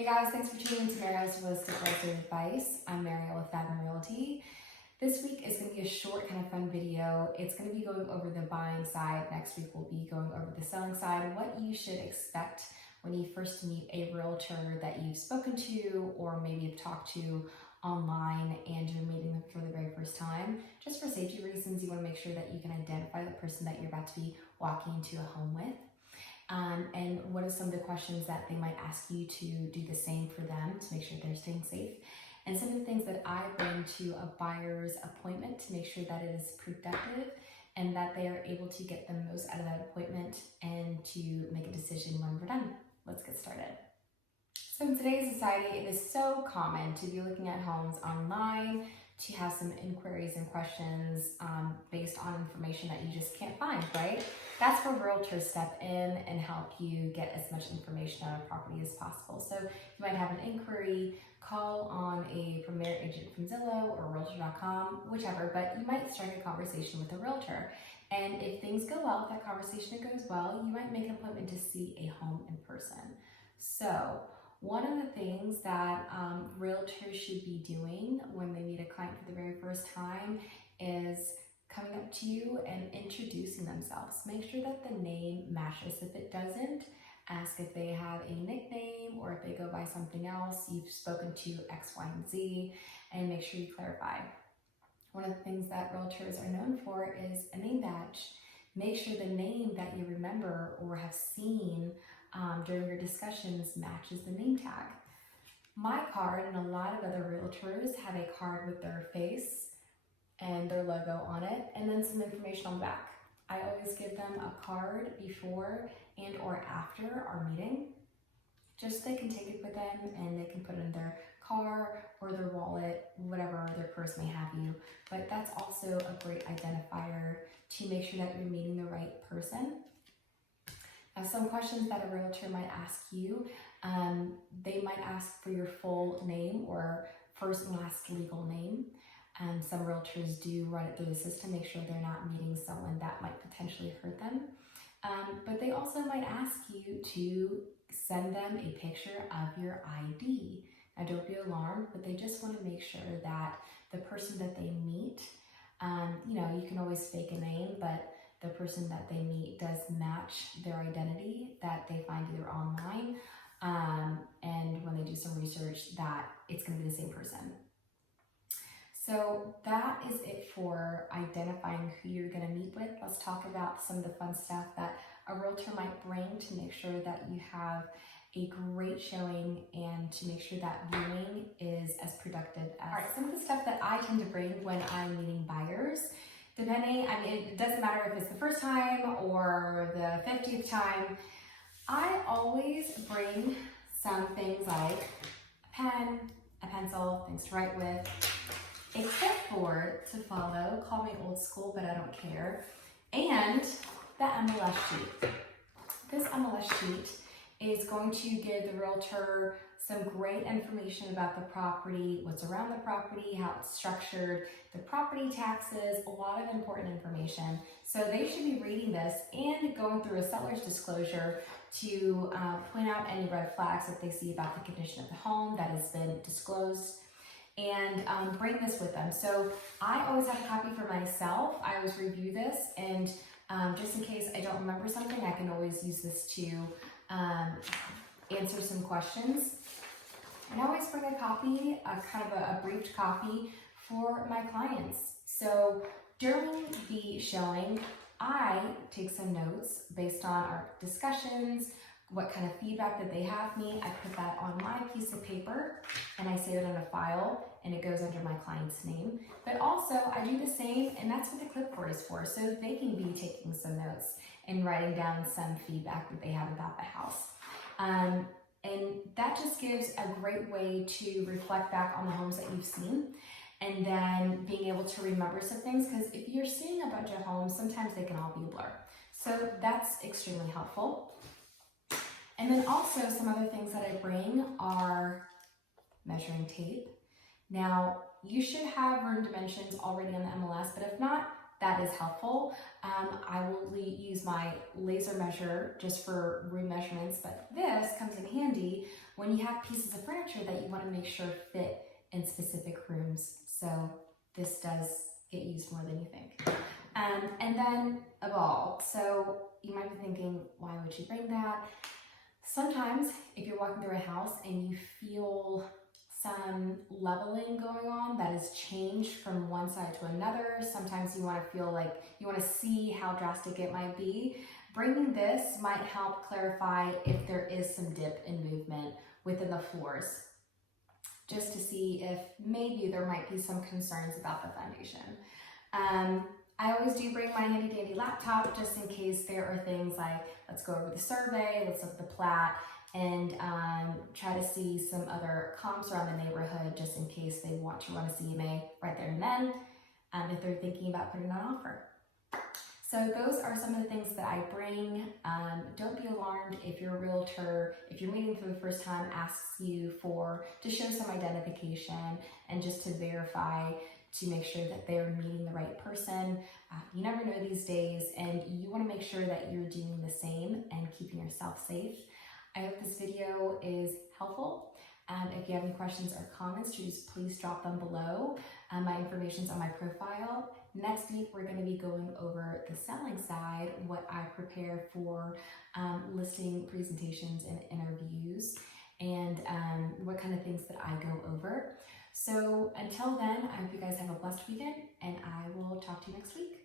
Hey guys, thanks for tuning in to Mariel's Realistic Real Estate Advice. I'm Mariel with Fathom Realty. This week is going to be a short, kind of fun video. It's going to be going over the buying side. Next week we'll be going over the selling side, what you should expect when you first meet a realtor that you've spoken to or maybe have talked to online and you're meeting them for the very first time. Just for safety reasons, you want to make sure that you can identify the person that you're about to be walking into a home with. And what are some of the questions that they might ask you to do the same for them to make sure they're staying safe. And some of the things that I bring to a buyer's appointment to make sure that it is productive and that they are able to get the most out of that appointment and to make a decision when we're done. Let's get started. So in today's society, it is so common to be looking at homes online, to have some inquiries and questions based on information that you just can't find, right? That's where realtors step in and help you get as much information on a property as possible. So you might have an inquiry, call on a premier agent from Zillow or Realtor.com, whichever, but you might start a conversation with a realtor. And if things go well, if that conversation goes well, you might make an appointment to see a home in person. So one of the things that realtors should be doing when they meet a client for the very first time is coming up to you and introducing themselves. Make sure that the name matches. If it doesn't, ask if they have a nickname or if they go by something else. You've spoken to X, Y, and Z, and make sure you clarify. One of the things that realtors are known for is a name badge. Make sure the name that you remember or have seen during your discussions matches the name tag. My card and a lot of other realtors have a card with their face and their logo on it and then some information on the back. I always give them a card before and or after our meeting, just so they can take it with them and they can put it in their car or their wallet, whatever their purse may have you. But that's also a great identifier to make sure that you're meeting the right person. Now, some questions that a realtor might ask you, they might ask for your full name or first and last legal name. Some realtors do run it through the system, make sure they're not meeting someone that might potentially hurt them. But they also might ask you to send them a picture of your ID. Now, don't be alarmed, but they just want to make sure that the person that they meet, you can always fake a name, but the person that they meet does match their identity that they find either online, and when they do some research that it's going to be the same person. So that is it for identifying who you're going to meet with. Let's talk about some of the fun stuff that a realtor might bring to make sure that you have a great showing and to make sure that viewing is as productive as. All right, some of the stuff that I tend to bring when I'm meeting buyers, it doesn't matter if it's the first time or the 50th time, I always bring some things like a pen, a pencil, things to write with, a clipboard to follow, call me old school, but I don't care, and the MLS sheet. This MLS sheet is going to give the realtor some great information about the property, what's around the property, how it's structured, the property taxes, a lot of important information. So they should be reading this and going through a seller's disclosure to point out any red flags that they see about the condition of the home that has been disclosed, and bring this with them. So I always have a copy for myself. I always review this, and just in case I don't remember something, I can always use this to answer some questions. And I always bring a copy, a briefed copy for my clients. So during the showing, I take some notes based on our discussions, what kind of feedback that they have me. I put that on my piece of paper and I save it in a file and it goes under my client's name. But also I do the same, and that's what the clipboard is for, so they can be taking some notes and writing down some feedback that they have about the house. And that just gives a great way to reflect back on the homes that you've seen and then being able to remember some things, because if you're seeing a bunch of homes, sometimes they can all be a blur. So that's extremely helpful. And then also some other things that I bring are measuring tape. Now, you should have room dimensions already on the MLS, but if not, that is helpful. I will use my laser measure just for room measurements, but this comes in handy when you have pieces of furniture that you want to make sure fit in specific rooms. So this does get used more than you think. And then a ball. So you might be thinking, why would you bring that? Sometimes if you're walking through a house and you feel some leveling going on that has changed from one side to another, sometimes you want to feel like you want to see how drastic it might be. Bringing this might help clarify if there is some dip in movement within the floors, just to see if maybe there might be some concerns about the foundation. I always do bring my handy dandy laptop just in case there are things like, let's go over the survey, let's look at the plat, and try to see some other comps around the neighborhood just in case they want to run a CMA right there and then, if they're thinking about putting on an offer. So those are some of the things that I bring. Don't be alarmed if your realtor, if you're meeting for the first time, asks you to show some identification and just to verify to make sure that they're meeting the right person. You never know these days, and you want to make sure that you're doing the same and keeping yourself safe. I hope this video is helpful. If you have any questions or comments, please drop them below. My information's on my profile. Next week, we're going to be going over the selling side, what I prepare for listing presentations and interviews, and what kind of things that I go over. So until then, I hope you guys have a blessed weekend, and I will talk to you next week.